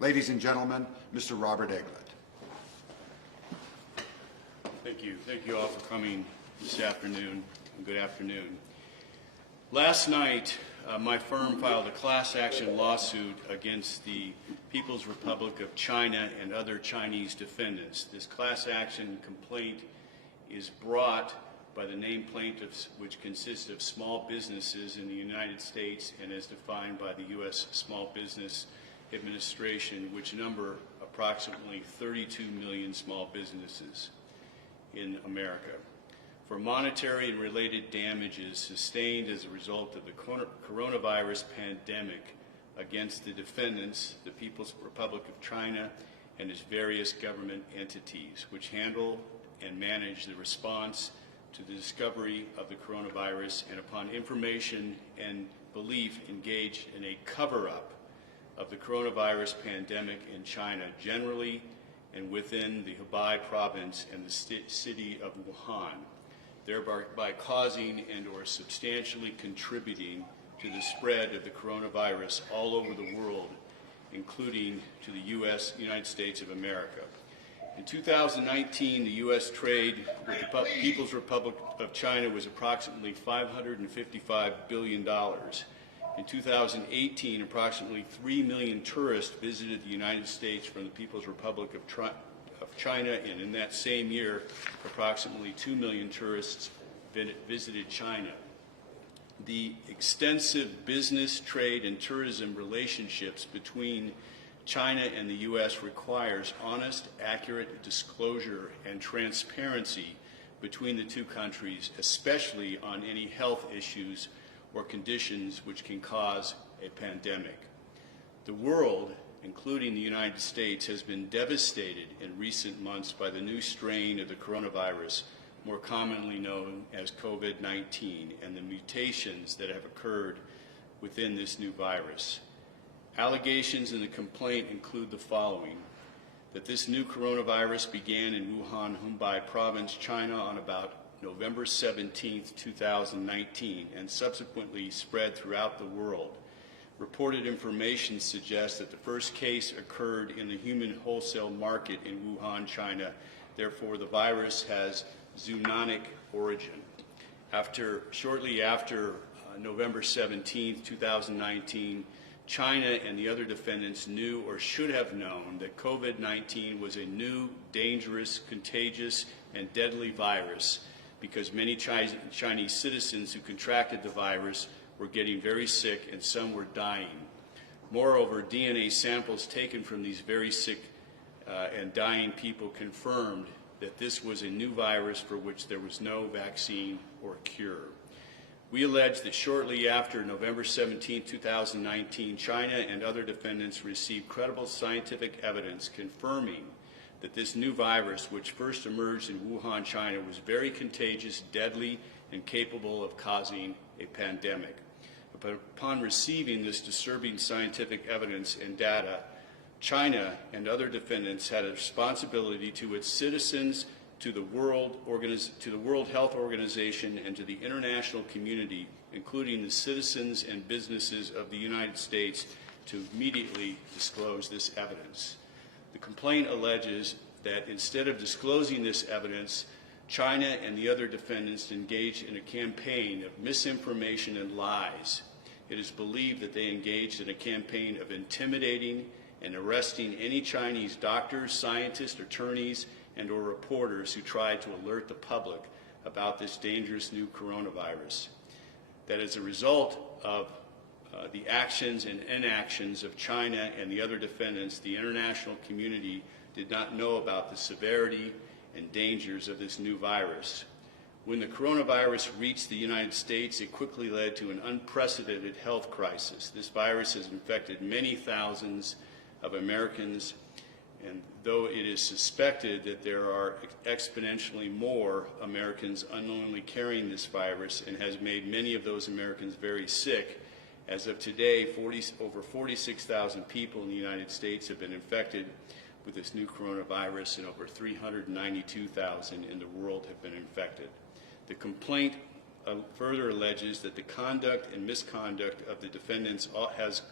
Ladies and gentlemen, Mr. Robert Eglet. Thank you. Thank you all for coming this afternoon, and good afternoon. Last night, my firm filed a class action lawsuit against the People's Republic of China and other Chinese defendants. This class action complaint is brought by the named plaintiffs, which consist of small businesses in the United States and as defined by the U.S. Small Business Administration, which number approximately 32 million small businesses in America, for monetary and related damages sustained as a result of the coronavirus pandemic against the defendants, the People's Republic of China, and its various government entities, which handle and manage the response to the discovery of the coronavirus and, upon information and belief, engaged in a cover-up of the coronavirus pandemic in China generally and within the Hubei province and the city of Wuhan, thereby causing and or substantially contributing to the spread of the coronavirus all over the world, including to the United States of America. In 2019, the U.S. trade with the People's Republic of China was approximately $555 billion. In 2018, approximately 3 million tourists visited the United States from the People's Republic of China, and in that same year, approximately 2 million tourists visited China. The extensive business, trade, and tourism relationships between China and the U.S. requires honest, accurate disclosure and transparency between the two countries, especially on any health issues or conditions which can cause a pandemic. The world, including the United States, has been devastated in recent months by the new strain of the coronavirus, more commonly known as COVID-19, and the mutations that have occurred within this new virus. Allegations in the complaint include the following: that this new coronavirus began in Wuhan, Hubei province, China on about November 17, 2019, and subsequently spread throughout the world. Reported information suggests that the first case occurred in the human wholesale market in Wuhan, China. Therefore, the virus has zoonotic origin. Shortly after November 17, 2019, China and the other defendants knew or should have known that COVID-19 was a new, dangerous, contagious, and deadly virus, because many Chinese citizens who contracted the virus were getting very sick and some were dying. Moreover, DNA samples taken from these very sick and dying people confirmed that this was a new virus for which there was no vaccine or cure. We allege that shortly after November 17, 2019, China and other defendants received credible scientific evidence confirming that this new virus, which first emerged in Wuhan, China, was very contagious, deadly, and capable of causing a pandemic. But upon receiving this disturbing scientific evidence and data, China and other defendants had a responsibility to its citizens, to the World Health Organization, and to the international community, including the citizens and businesses of the United States, to immediately disclose this evidence. The complaint alleges that instead of disclosing this evidence, China and the other defendants engaged in a campaign of misinformation and lies. It is believed that they engaged in a campaign of intimidating and arresting any Chinese doctors, scientists, attorneys, and or reporters who tried to alert the public about this dangerous new coronavirus. That as a result of the actions and inactions of China and the other defendants, the international community did not know about the severity and dangers of this new virus. When the coronavirus reached the United States, it quickly led to an unprecedented health crisis. This virus has infected many thousands of Americans, and though it is suspected that there are exponentially more Americans unknowingly carrying this virus and has made many of those Americans very sick, as of today, over 46,000 people in the United States have been infected with this new coronavirus, and over 392,000 in the world have been infected. The complaint further alleges that the conduct and misconduct of the defendants has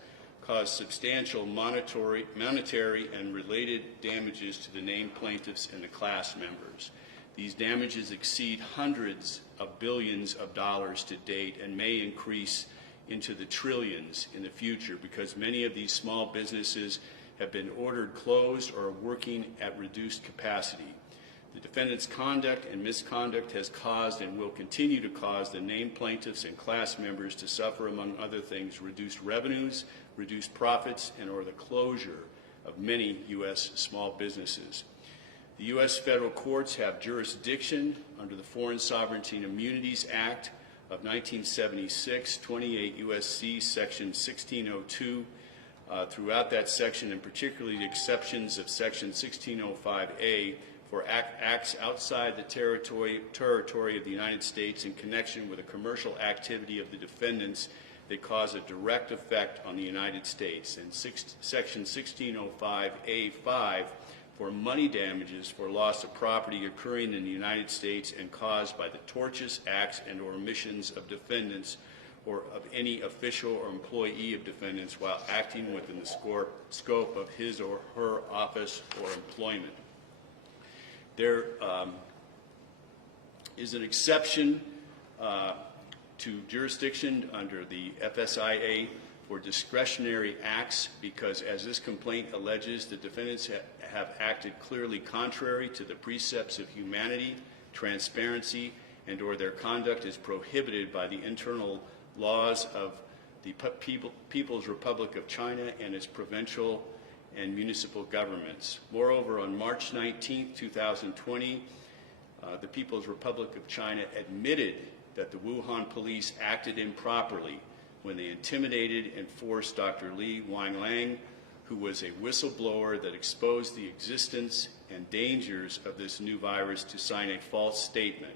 caused substantial monetary and related damages to the named plaintiffs and the class members. These damages exceed hundreds of billions of dollars to date and may increase into the trillions in the future because many of these small businesses have been ordered closed or are working at reduced capacity. The defendant's conduct and misconduct has caused and will continue to cause the named plaintiffs and class members to suffer, among other things, reduced revenues, reduced profits, and or the closure of many U.S. small businesses. The U.S. federal courts have jurisdiction under the Foreign Sovereignty and Immunities Act of 1976, 28 U.S.C. Section 1602, throughout that section, and particularly the exceptions of Section 1605A for acts outside the territory of the United States in connection with a commercial activity of the defendants that cause a direct effect on the United States, and Section 1605A5 for money damages for loss of property occurring in the United States and caused by the tortious acts and or omissions of defendants or of any official or employee of defendants while acting within the scope of his or her office or employment. There is an exception to jurisdiction under the FSIA for discretionary acts because, as this complaint alleges, the defendants have acted clearly contrary to the precepts of humanity, transparency, and or their conduct is prohibited by the internal laws of the People's Republic of China and its provincial and municipal governments. Moreover, on March 19, 2020, the People's Republic of China admitted that the Wuhan police acted improperly when they intimidated and forced Dr. Li Wanliang, who was a whistleblower that exposed the existence and dangers of this new virus, to sign a false statement.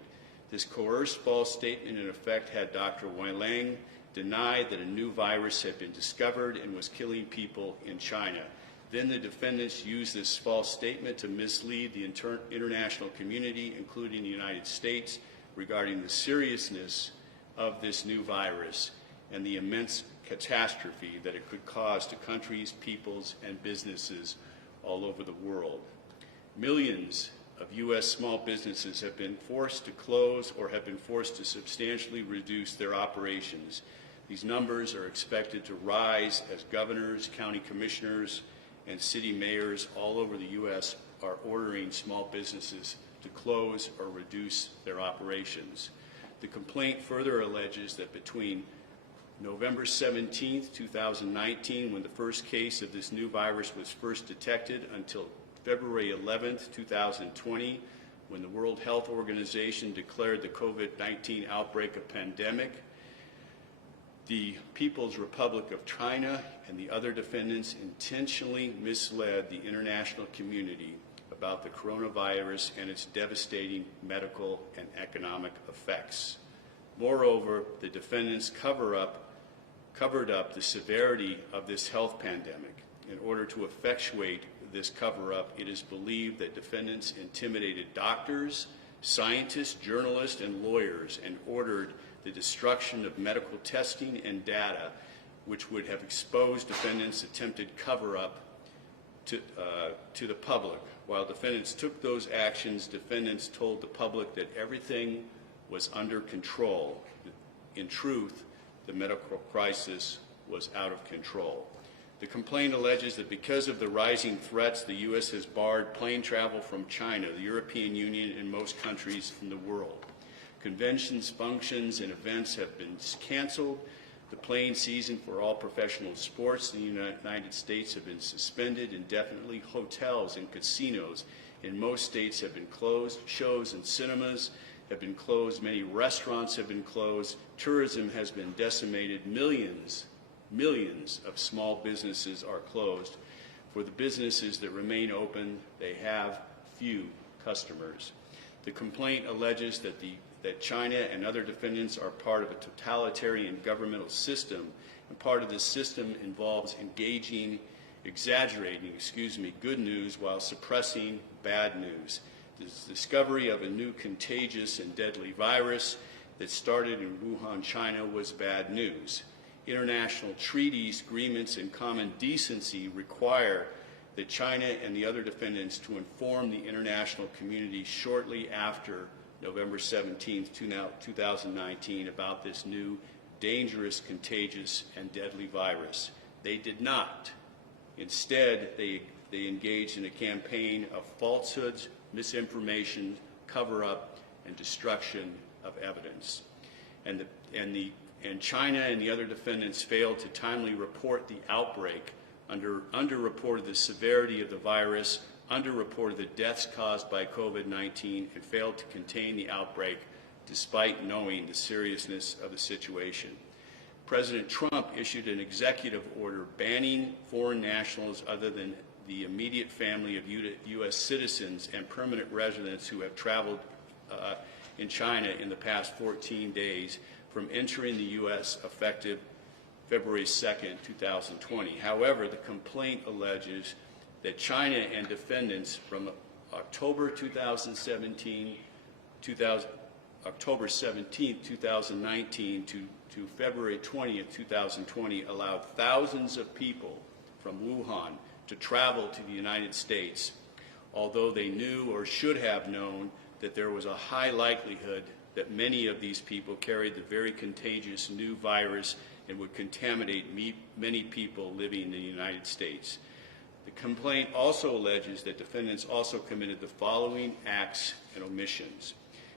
This coerced false statement, in effect, had Dr. Wanliang deny that a new virus had been discovered and was killing people in China. Then the defendants used this false statement to mislead the international community, including the United States, regarding the seriousness of this new virus and the immense catastrophe that it could cause to countries, peoples, and businesses all over the world. Millions of U.S. small businesses have been forced to close or have been forced to substantially reduce their operations. These numbers are expected to rise as governors, county commissioners, and city mayors all over the U.S. are ordering small businesses to close or reduce their operations. The complaint further alleges that between November 17, 2019, when the first case of this new virus was first detected, until February 11, 2020, when the World Health Organization declared the COVID-19 outbreak a pandemic, the People's Republic of China and the other defendants intentionally misled the international community about the coronavirus and its devastating medical and economic effects. Moreover, the defendants covered up the severity of this health pandemic. In order to effectuate this cover-up, it is believed that defendants intimidated doctors, scientists, journalists, and lawyers and ordered the destruction of medical testing and data, which would have exposed defendants' attempted cover-up to the public. While defendants took those actions, defendants told the public that everything was under control. In truth, the medical crisis was out of control. The complaint alleges that because of the rising threats, the U.S. has barred plane travel from China, the European Union, and most countries in the world. Conventions, functions, and events have been canceled. The playing season for all professional sports in the United States have been suspended indefinitely. Hotels and casinos in most states have been closed. Shows and cinemas have been closed. Many restaurants have been closed. Tourism has been decimated. Millions of small businesses are closed. For the businesses that remain open, they have few customers. The complaint alleges that China and other defendants are part of a totalitarian governmental system, and part of this system involves exaggerating good news while suppressing bad news. The discovery of a new contagious and deadly virus that started in Wuhan, China was bad news. international treaties, agreements, and common decency require that China and the other defendants to inform the international community shortly after November 17, 2019, about this new, dangerous, contagious, and deadly virus. They did not. Instead, they engaged in a campaign of falsehoods, misinformation, cover-up, and destruction of evidence. And China and the other defendants failed to timely report the outbreak, underreported the severity of the virus, underreported the deaths caused by COVID-19, and failed to contain the outbreak despite knowing the seriousness of the situation. President Trump issued an executive order banning foreign nationals other than the immediate family of U.S. citizens and permanent residents who have traveled in China in the past 14 days from entering the U.S. effective February 2nd, 2020. However, the complaint alleges that China and defendants from October 17, 2019 to February 20th, 2020 allowed thousands of people from Wuhan to travel to the United States, although they knew or should have known that there was a high likelihood that many of these people carried the very contagious new virus and would contaminate many people living in the United States. The complaint also alleges that defendants also committed the following acts and omissions.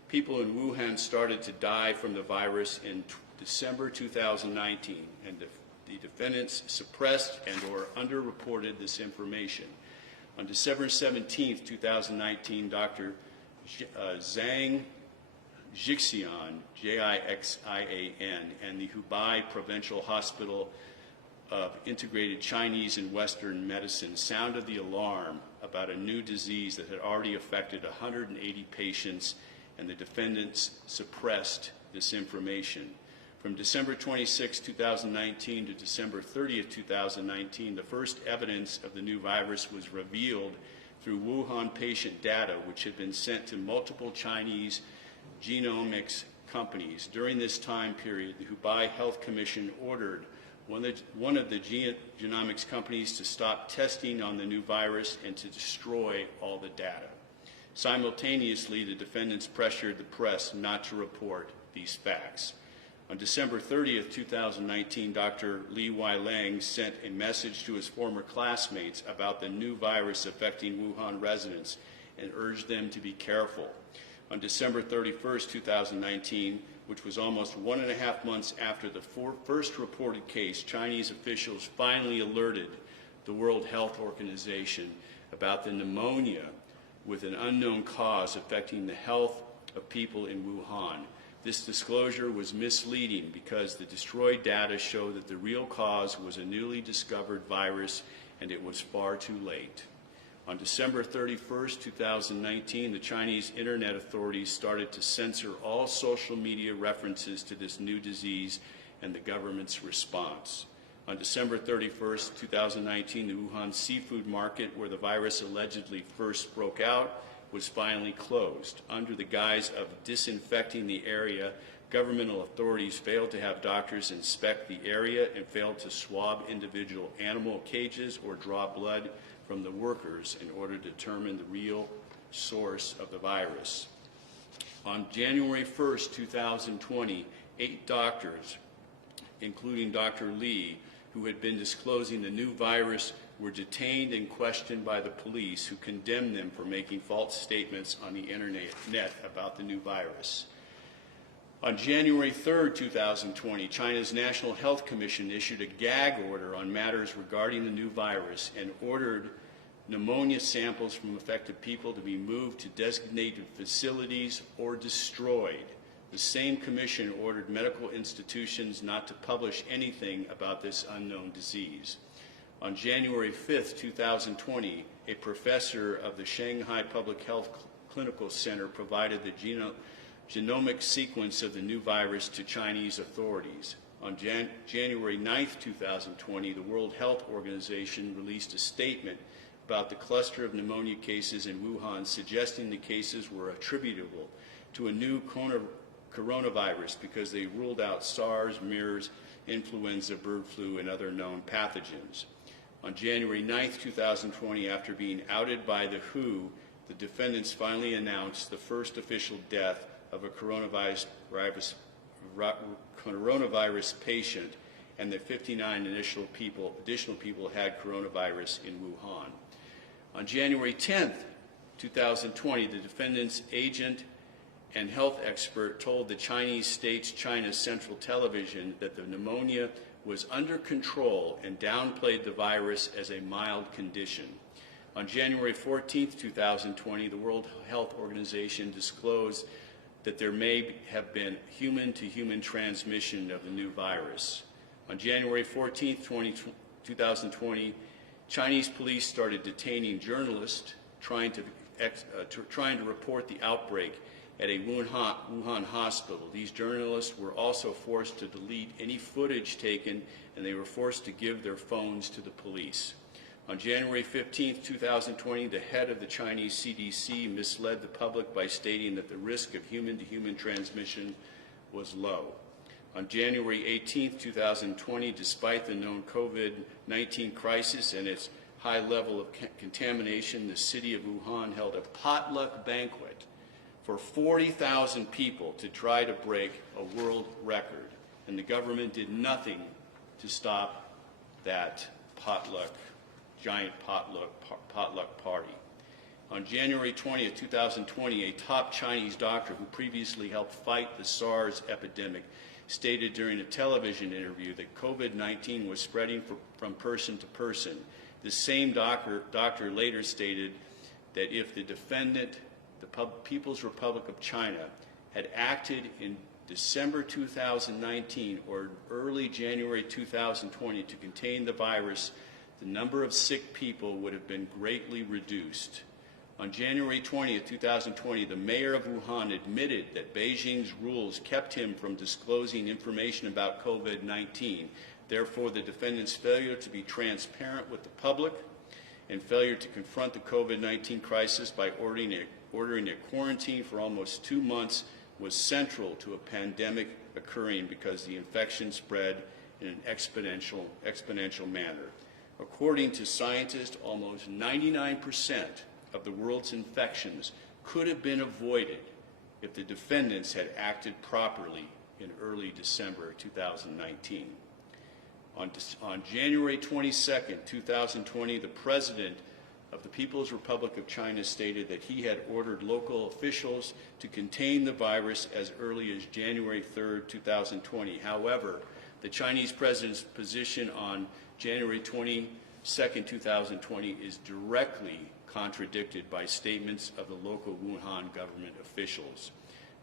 People in Wuhan started to die from the virus in December 2019, and the defendants suppressed and or underreported this information. On December 17, 2019, Dr. Zhang Jixian, Jixian, and the Hubei Provincial Hospital of Integrated Chinese and Western Medicine sounded the alarm about a new disease that had already affected 180 patients, and the defendants suppressed this information. From December 26, 2019 to December 30, 2019, the first evidence of the new virus was revealed through Wuhan patient data, which had been sent to multiple Chinese genomics companies. During this time period, the Hubei Health Commission ordered one of the genomics companies to stop testing on the new virus and to destroy all the data. Simultaneously, the defendants pressured the press not to report these facts. On December 30th, 2019, Dr. Li Weilang sent a message to his former classmates about the new virus affecting Wuhan residents and urged them to be careful. On December 31st, 2019, which was almost 1.5 months after the first reported case, Chinese officials finally alerted the World Health Organization about the pneumonia with an unknown cause affecting the health of people in Wuhan. This disclosure was misleading because the destroyed data showed that the real cause was a newly discovered virus, and it was far too late. On December 31st, 2019, the Chinese Internet authorities started to censor all social media references to this new disease and the government's response. On December 31st, 2019, the Wuhan seafood market, where the virus allegedly first broke out, was finally closed. Under the guise of disinfecting the area, governmental authorities failed to have doctors inspect the area and failed to swab individual animal cages or draw blood from the workers in order to determine the real source of the virus. On January 1st, 2020, 8 doctors, including Dr. Li, who had been disclosing the new virus, were detained and questioned by the police, who condemned them for making false statements on the internet about the new virus. On January 3rd, 2020, China's National Health Commission issued a gag order on matters regarding the new virus and ordered pneumonia samples from affected people to be moved to designated facilities or destroyed. The same commission ordered medical institutions not to publish anything about this unknown disease. On January 5th, 2020, a professor of the Shanghai Public Health Clinical Center provided the genomic sequence of the new virus to Chinese authorities. On January 9th, 2020, the World Health Organization released a statement about the cluster of pneumonia cases in Wuhan, suggesting the cases were attributable to a new coronavirus because they ruled out SARS, MERS, influenza, bird flu, and other known pathogens. On January 9, 2020, after being outed by the WHO, the defendants finally announced the first official death of a coronavirus patient, and that 59 additional people had coronavirus in Wuhan. On January 10, 2020, the defendant's agent and health expert told the Chinese state's China Central Television that the pneumonia was under control and downplayed the virus as a mild condition. On January 14, 2020, the World Health Organization disclosed that there may have been human-to-human transmission of the new virus. On January 14, 2020, Chinese police started detaining journalists trying to report the outbreak at a Wuhan hospital. These journalists were also forced to delete any footage taken, and they were forced to give their phones to the police. On January 15, 2020, the head of the Chinese CDC misled the public by stating that the risk of human-to-human transmission was low. On January 18, 2020, despite the known COVID-19 crisis and its high level of contamination, the city of Wuhan held a potluck banquet for 40,000 people to try to break a world record, and the government did nothing to stop that giant potluck party. On January 20, 2020, a top Chinese doctor who previously helped fight the SARS epidemic stated during a television interview that COVID-19 was spreading from person to person. The same doctor later stated that if the defendant, the People's Republic of China, had acted in December 2019 or early January 2020 to contain the virus, the number of sick people would have been greatly reduced. On January 20, 2020, the mayor of Wuhan admitted that Beijing's rules kept him from disclosing information about COVID-19. Therefore, the defendant's failure to be transparent with the public and failure to confront the COVID-19 crisis by ordering a quarantine for almost 2 months was central to a pandemic occurring because the infection spread in an exponential manner. According to scientists, almost 99% of the world's infections could have been avoided if the defendants had acted properly in early December 2019. On January 22, 2020, the President of the People's Republic of China stated that he had ordered local officials to contain the virus as early as January 3, 2020. However, the Chinese President's position on January 22, 2020 is directly contradicted by statements of the local Wuhan government officials.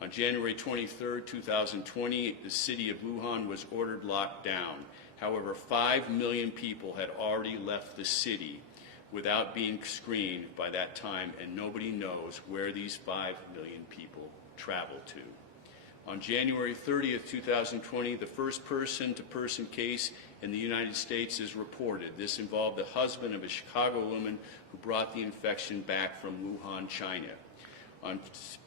On January 23, 2020, the city of Wuhan was ordered locked down. However, 5 million people had already left the city without being screened by that time, and nobody knows where these 5 million people traveled to. On January 30, 2020, the first person-to-person case in the United States is reported. This involved the husband of a Chicago woman who brought the infection back from Wuhan, China. On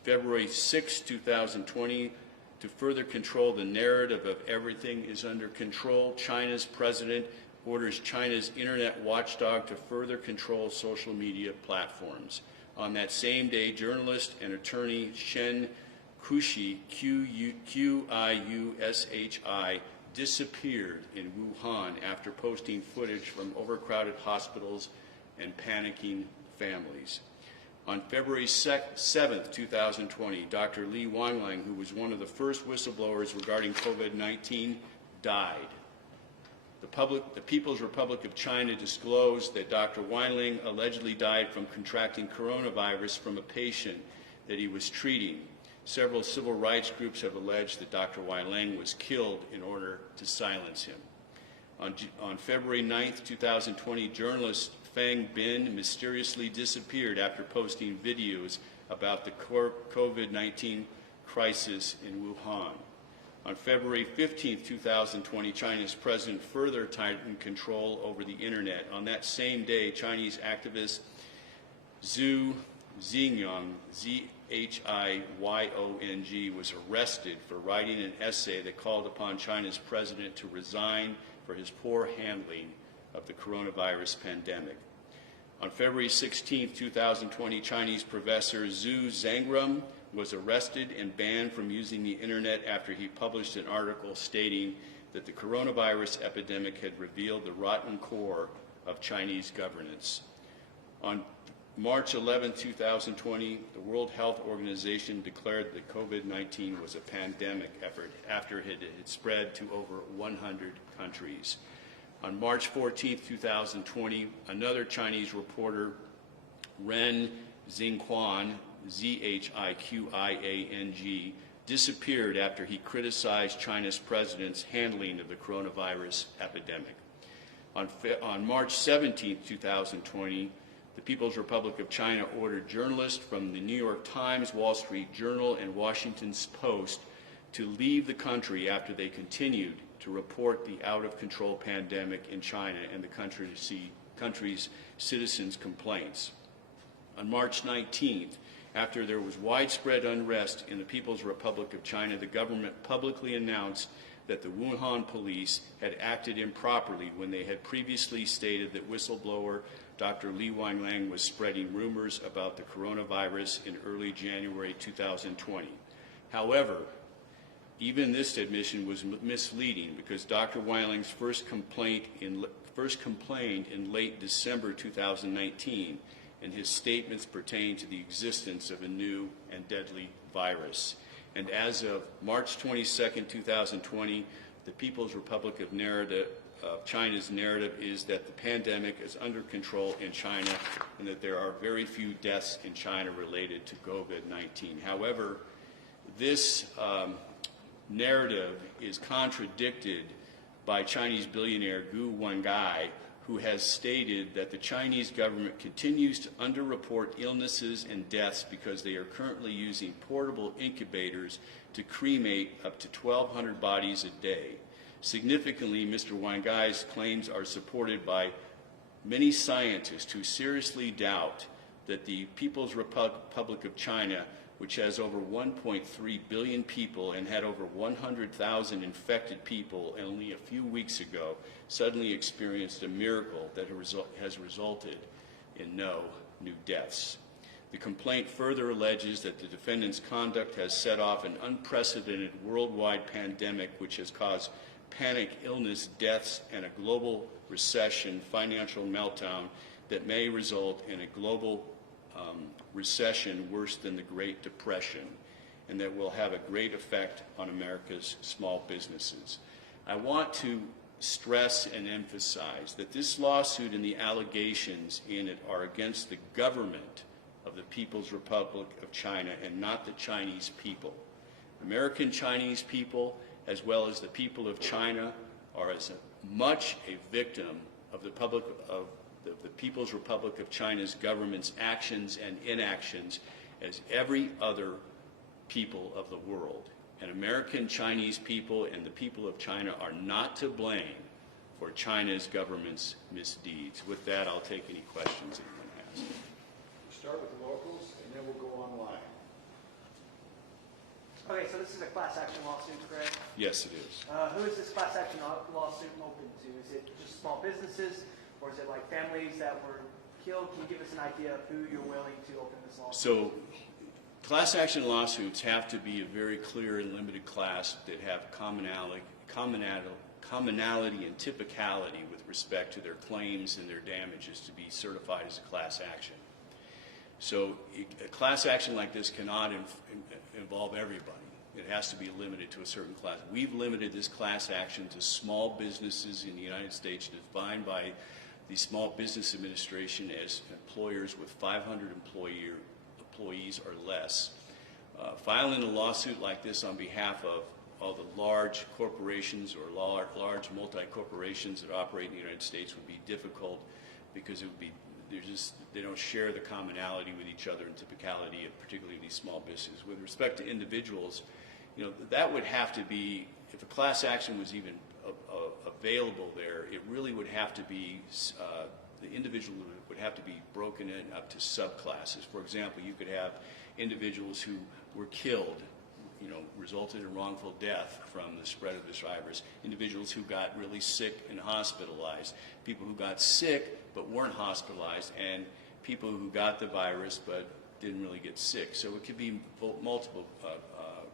February 6, 2020, to further control the narrative of everything is under control, China's president orders China's internet watchdog to further control social media platforms. On that same day, journalist and attorney Shen Kuishi, Q-I-U-S-H-I, disappeared in Wuhan after posting footage from overcrowded hospitals and panicking families. On February 7, 2020, Dr. Li Wanling, who was one of the first whistleblowers regarding COVID-19, died. The People's Republic of China disclosed that Dr. Wanling allegedly died from contracting coronavirus from a patient that he was treating. Several civil rights groups have alleged that Dr. Wanling was killed in order to silence him. On February 9, 2020, journalist Fang Bin mysteriously disappeared after posting videos about the COVID-19 crisis in Wuhan. On February 15, 2020, China's president further tightened control over the internet. On that same day, Chinese activist Zhu Zhiyong, Z-H-I-Y-O-N-G, was arrested for writing an essay that called upon China's president to resign for his poor handling of the coronavirus pandemic. On February 16, 2020, Chinese professor Zhu Zhengrum was arrested and banned from using the internet after he published an article stating that the coronavirus epidemic had revealed the rotten core of Chinese governance. On March 11, 2020, the World Health Organization declared that COVID-19 was a pandemic effort after it had spread to over 100 countries. On March 14, 2020, another Chinese reporter, Ren Xinquan, Z-H-I-Q-I-A-N-G, disappeared after he criticized China's president's handling of the coronavirus epidemic. On March 17, 2020, the People's Republic of China ordered journalists from the New York Times, Wall Street Journal, and Washington Post to leave the country after they continued to report the out-of-control pandemic in China and the country's citizens' complaints. On March 19th, after there was widespread unrest in the People's Republic of China, the government publicly announced that the Wuhan police had acted improperly when they had previously stated that whistleblower Dr. Li Wangliang was spreading rumors about the coronavirus in early January 2020. However, even this admission was misleading because Dr. Wangliang's first complained in late December 2019, and his statements pertain to the existence of a new and deadly virus. And as of March 22, 2020, the People's Republic of China's narrative is that the pandemic is under control in China and that there are very few deaths in China related to COVID-19. However, this narrative is contradicted by Chinese billionaire Gu Wengai, who has stated that the Chinese government continues to underreport illnesses and deaths because they are currently using portable incubators to cremate up to 1,200 bodies a day. Significantly, Mr. Wangai's claims are supported by many scientists who seriously doubt that the People's Republic of China, which has over 1.3 billion people and had over 100,000 infected people only a few weeks ago, suddenly experienced a miracle that has resulted in no new deaths. The complaint further alleges that the defendant's conduct has set off an unprecedented worldwide pandemic which has caused panic, illness, deaths, and a global recession, financial meltdown that may result in a global recession worse than the Great Depression, and that will have a great effect on America's small businesses. I want to stress and emphasize that this lawsuit and the allegations in it are against the government of the People's Republic of China and not the Chinese people. American Chinese people, as well as the people of China, are as much a victim of the People's Republic of China's government's actions and inactions as every other people of the world. And American Chinese people and the people of China are not to blame for China's government's misdeeds. With that, I'll take any questions anyone has. We'll start with the locals, and then we'll go online. Okay, so this is a class action lawsuit, correct? Yes, it is. Who is this class action lawsuit open to? Is it just small businesses, or is it like families that were killed? Can you give us an idea of who you're willing to open this lawsuit? So, class action lawsuits have to be a very clear and limited class that have commonality and typicality with respect to their claims and their damages to be certified as a class action. So a class action like this cannot involve everybody. It has to be limited to a certain class. We've limited this class action to small businesses in the United States defined by the Small Business Administration as employers with 500 employees or less. Filing a lawsuit like this on behalf of all the large corporations or large multi-corporations that operate in the United States would be difficult because it would be they don't share the commonality with each other and typicality of particularly these small businesses. With respect to individuals, that would have to be, if a class action was even available there, it really would have to be, the individual would have to be broken in up to subclasses. For example, you could have individuals who were killed, resulted in wrongful death from the spread of this virus, individuals who got really sick and hospitalized, people who got sick but weren't hospitalized, and people who got the virus but didn't really get sick. So it could be multiple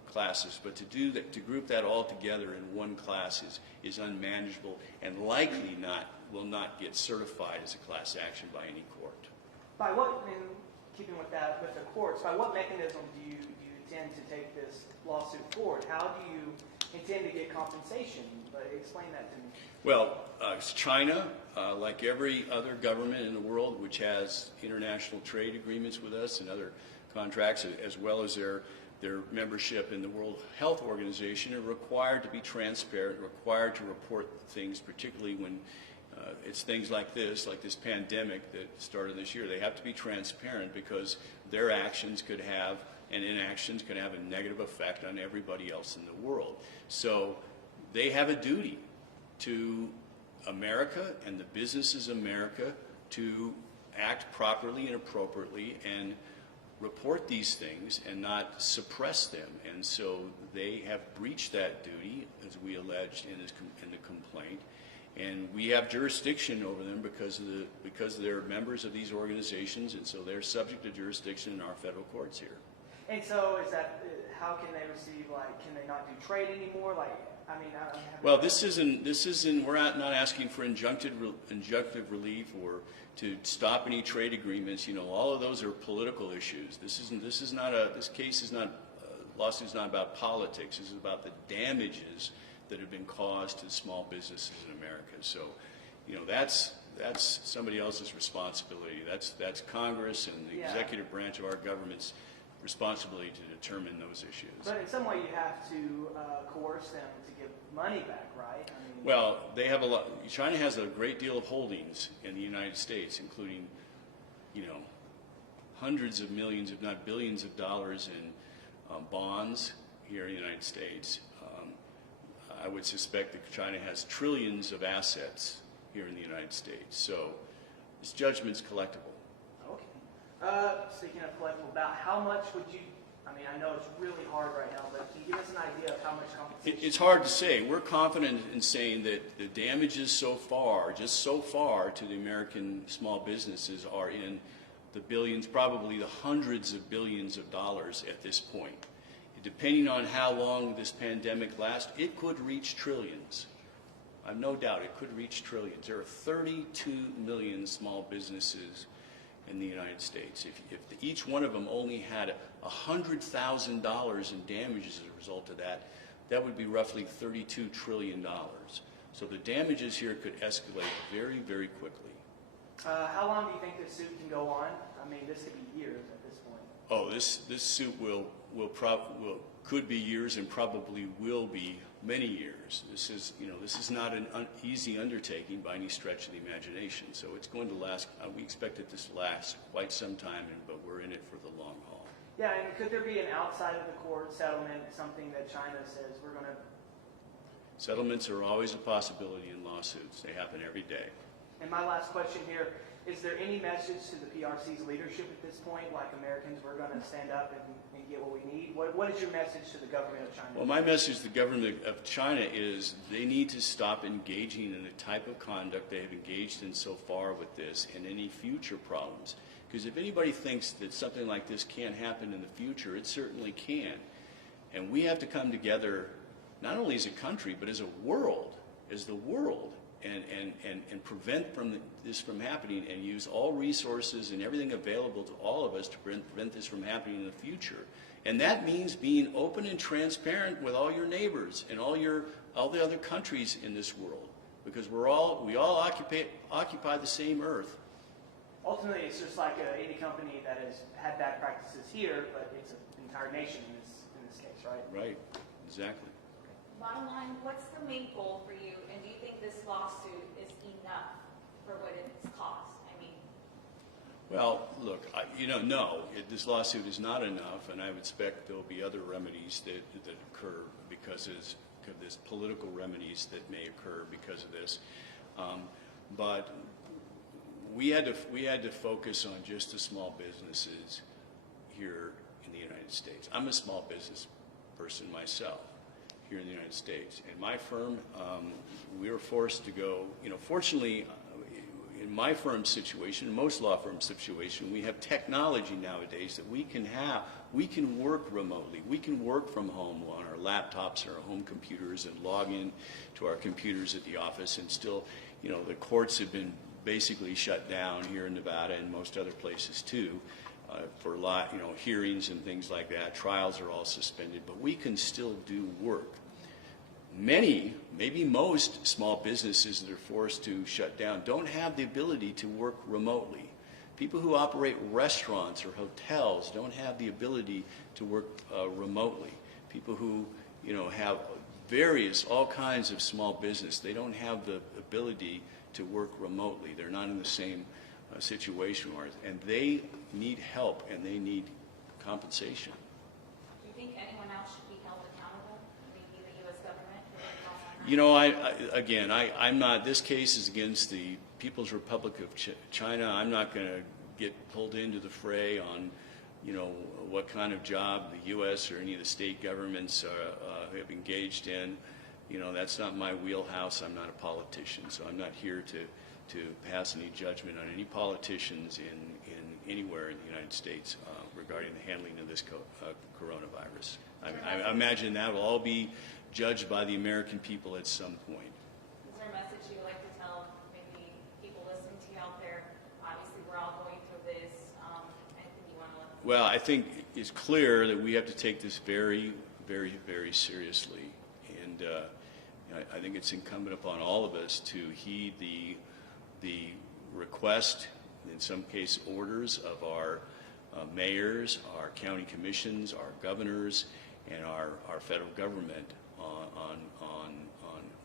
classes, but to do that, to group that all together in one class is unmanageable and likely will not get certified as a class action by any court. By what, in keeping with that, with the courts, by what mechanism do you intend to take this lawsuit forward? How do you intend to get compensation? Explain that to me. Well, China, like every other government in the world, which has international trade agreements with us and other contracts, as well as their membership in the World Health Organization, are required to be transparent, required to report things, particularly when it's things like this pandemic that started this year. They have to be transparent because their actions could have, and inactions could have, a negative effect on everybody else in the world. So they have a duty to America and the businesses of America to act properly and appropriately and report these things and not suppress them. And so they have breached that duty, as we alleged in the complaint. And we have jurisdiction over them because they're members of these organizations, and so they're subject to jurisdiction in our federal courts here. And so is that, how can they receive, can they not do trade anymore? Well, this isn't, we're not asking for injunctive relief or to stop any trade agreements. All of those are political issues. This case is not, lawsuit is not about politics. This is about the damages that have been caused to small businesses in America. So, that's somebody else's responsibility. That's Congress and the executive branch of our government's responsibility to determine those issues. But in some way, you have to coerce them to give money back, right? Well, they have a lot. China has a great deal of holdings in the United States, including, hundreds of millions, if not billions, of dollars in bonds here in the United States. I would suspect that China has trillions of assets here in the United States. So this judgment's collectible. Okay. Speaking of collectible, about how much would you, I know it's really hard right now, but can you give us an idea of how much compensation? It's hard to say. We're confident in saying that the damages so far, just so far, to the American small businesses are in the billions, probably the hundreds of billions of dollars at this point. Depending on how long this pandemic lasts, it could reach trillions. I have no doubt it could reach trillions. There are 32 million small businesses in the United States. If each one of them only had $100,000 in damages as a result of that, that would be roughly $32 trillion. So the damages here could escalate very, very quickly. How long do you think this suit can go on? This could be years at this point. Oh, this suit could be years and probably will be many years. This is not an easy undertaking by any stretch of the imagination. So it's going to last. We expect it to last quite some time, but we're in it for the long haul. Yeah, and could there be an outside of the court settlement, something that China says we're going to? Settlements are always a possibility in lawsuits. They happen every day. And my last question here: is there any message to the PRC's leadership at this point, like Americans, we're going to stand up and get what we need? What is your message to the government of China? Well, my message to the government of China is they need to stop engaging in the type of conduct they have engaged in so far with this and any future problems. Because if anybody thinks that something like this can't happen in the future, it certainly can. And we have to come together, not only as a country, but as a world, and prevent this from happening and use all resources and everything available to all of us to prevent this from happening in the future. And that means being open and transparent with all your neighbors and all the other countries in this world, because we all occupy the same earth. Ultimately, it's just like any company that has had bad practices here, but it's an entire nation in this case, right? Right, exactly. Bottom line, what's the main goal for you, and do you think this lawsuit is enough for what it's cost? Well, look, no, this lawsuit is not enough, and I would expect there will be other remedies that occur because there's political remedies that may occur because of this. But we had to focus on just the small businesses here in the United States. I'm a small business person myself here in the United States, and my firm, we were forced to go. Fortunately, in my firm's situation, most law firms' situation, we have technology nowadays that we can have. We can work remotely. We can work from home on our laptops or our home computers and log in to our computers at the office, and still, the courts have been basically shut down here in Nevada and most other places too, for hearings and things like that. Trials are all suspended, but we can still do work. Many, maybe most small businesses that are forced to shut down don't have the ability to work remotely. People who operate restaurants or hotels don't have the ability to work remotely. People who, have all kinds of small business, they don't have the ability to work remotely. They're not in the same situation, and they need help and they need compensation. Do you think anyone else should be held accountable? Maybe the U.S. government? I'm not. This case is against the People's Republic of China. I'm not going to get pulled into the fray on, what kind of job the U.S. or any of the state governments have engaged in. That's not my wheelhouse. I'm not a politician, so I'm not here to pass any judgment on any politicians in anywhere in the United States regarding the handling of this coronavirus. I imagine that will all be judged by the American people at some point. Is there a message you would like to tell maybe people listening to you out there? Obviously, we're all going through this. Anything you want to let them know? Well, I think it's clear that we have to take this very, very, very seriously. And I think it's incumbent upon all of us to heed the request, in some case orders, of our mayors, our county commissions, our governors, and our federal government on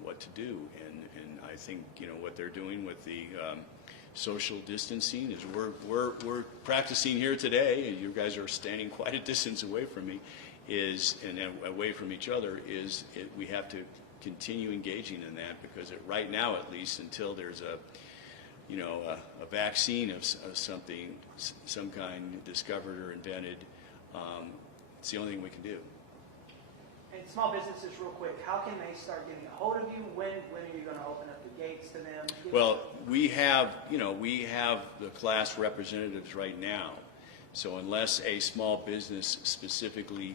what to do. And I think what they're doing with the social distancing is we're practicing here today, and you guys are standing quite a distance away from me, and away from each other. We have to continue engaging in that, because right now, at least, until there's a vaccine of something, some kind discovered or invented, it's the only thing we can do. And small businesses, real quick, how can they start getting a hold of you? When are you going to open up the gates to them? Well, we have the class representatives right now. So unless a small business specifically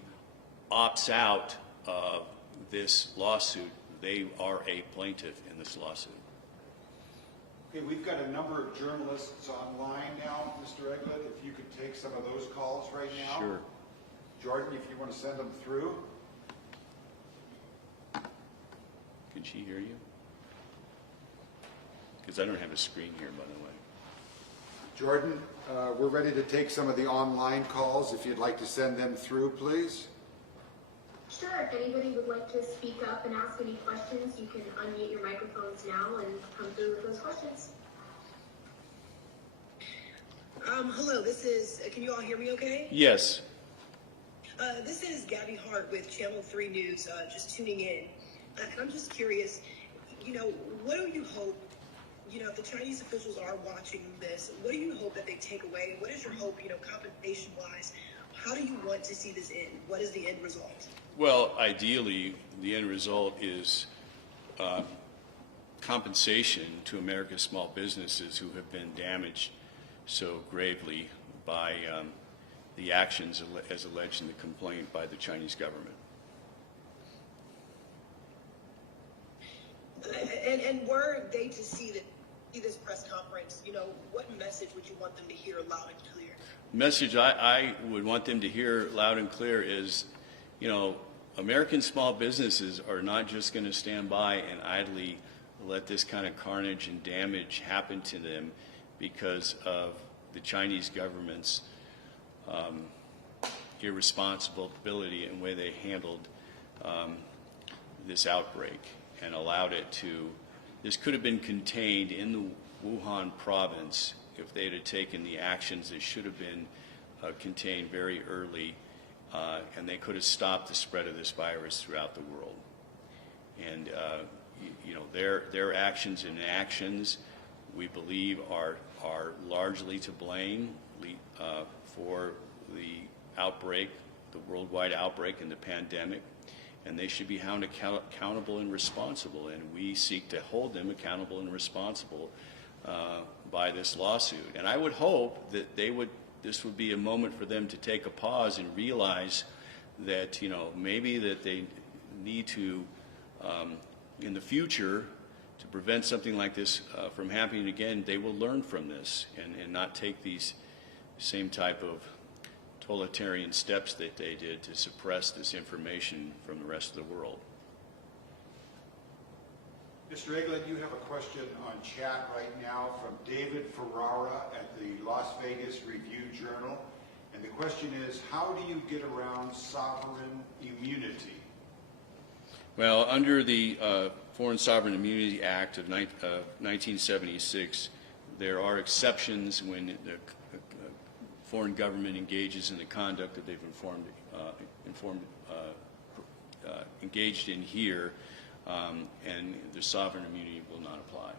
opts out of this lawsuit, they are a plaintiff in this lawsuit. Okay, we've got a number of journalists online now, Mr. Eglet. If you could take some of those calls right now. Sure. Jordan, if you want to send them through. Can she hear you? Because I don't have a screen here, by the way. Jordan, we're ready to take some of the online calls. If you'd like to send them through, please. Sure, if anybody would like to speak up and ask any questions, you can unmute your microphones now and come through with those questions. Hello, can you all hear me okay? Yes. This is Gabby Hart with Channel 3 News, just tuning in. And I'm just curious, what do you hope, if the Chinese officials are watching this, what do you hope that they take away? What is your hope, compensation-wise? How do you want to see this end? What is the end result? Well, ideally, the end result is compensation to America's small businesses who have been damaged so gravely by the actions as alleged in the complaint by the Chinese government. And were they to see this press conference, what message would you want them to hear loud and clear? Message I would want them to hear loud and clear is, American small businesses are not just going to stand by and idly let this kind of carnage and damage happen to them because of the Chinese government's irresponsibility and the way they handled this outbreak and allowed it to. This could have been contained in the Wuhan province if they had taken the actions that should have been contained very early, and they could have stopped the spread of this virus throughout the world. And their actions and inactions, we believe, are are largely to blame for the outbreak, the worldwide outbreak and the pandemic, and they should be held accountable and responsible, and we seek to hold them accountable and responsible by this lawsuit. And I would hope that this would be a moment for them to take a pause and realize that, maybe that they need to, in the future, to prevent something like this from happening again, they will learn from this and not take these same type of totalitarian steps that they did to suppress this information from the rest of the world. Mr. Eglet, you have a question on chat right now from David Ferrara at the Las Vegas Review-Journal. And the question is, how do you get around sovereign immunity? Well, under the Foreign Sovereign Immunity Act of 1976, there are exceptions when the foreign government engages in the conduct that they've engaged in here, and the sovereign immunity will not apply,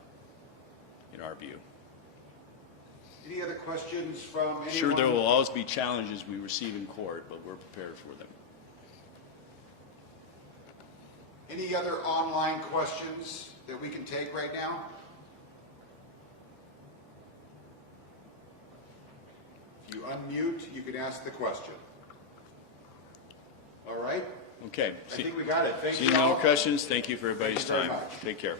in our view. Any other questions from anyone? Sure, there will always be challenges we receive in court, but we're prepared for them. Any other online questions that we can take right now? If you unmute, you can ask the question. All right? Okay. I think we got it. Thank you Seeing no all. questions, thank you for everybody's Thank you very time. much. Take care.